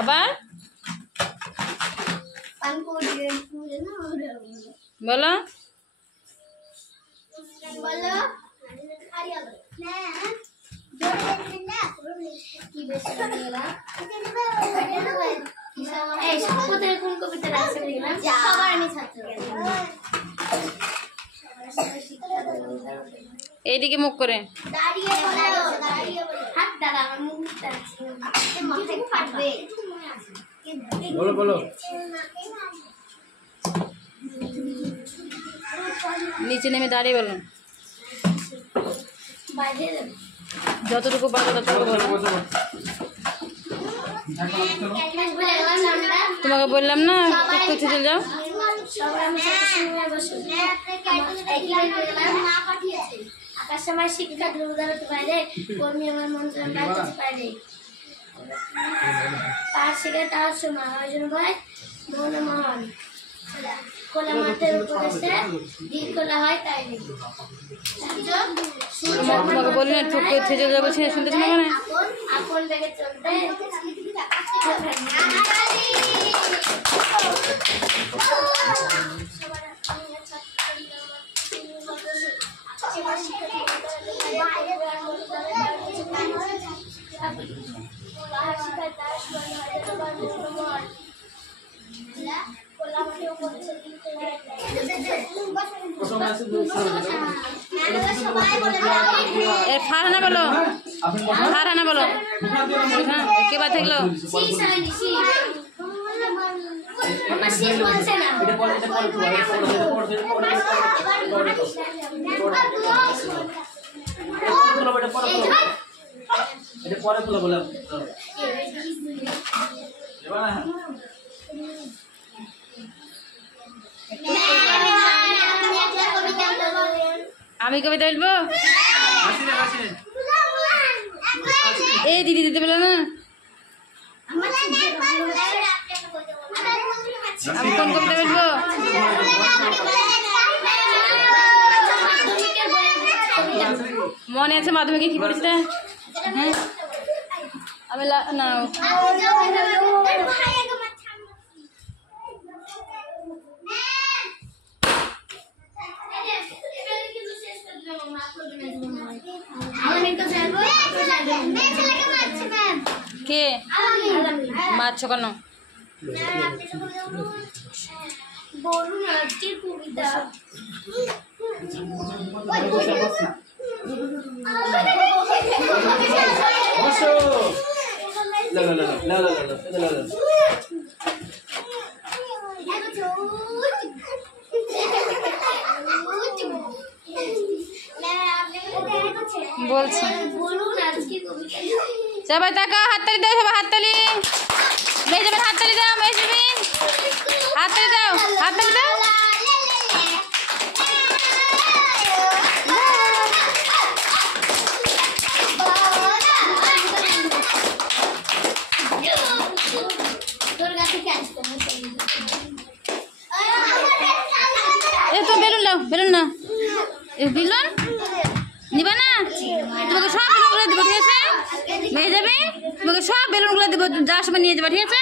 আবার বলো এইদিকে মুখ করে বলো বলো নিচে নেমে দাঁড়িয়ে বলো যতটুকু পারো ততটুকু বলো তোমাকে বললাম না কোথায় চলে যাও আকাশ সময় শিক্ষা ধ্রুবদারতে পারে কর্মী আমার মন্ত্রণালয় করতে পারে তার শিখে তার সময় অর্জুন ভাই মৌন মহন খোলা মাঠের উপদেশে দিন খোলা হয় তাই তোমাকে বললি না ঠুক করে চলে যাবো শুনতেছ না মানে আপন দেখে চলতে ফারহানা বলো ফারহানা বলো কে বাদ থাকলো আমি কবিতা বলবো এই দিদি দিতে বলো না আমি কোন কবিতা বলবো মনে আছে মাধ্যমিকে কি পড়েছিলে হ্যাঁ আমি না কে মারছো কেন বলুন আজকে কবিতা বলছি বলুন আজকে কবিতা সবাই তাকাও হাততালি দাও সবাই হাততালি মেজবেন হাততালি দাও মেজবেন হাততালি দাও হাততালি দাও তো বেলুন নাও বেলুন না বেলুন নিবা না তোমাকে সব বেলুনগুলো দেবো ঠিক আছে মেয়ে যাবে তোমাকে সব বেলুনগুলো দেবো যাওয়ার সময় নিয়ে যাবো ঠিক আছে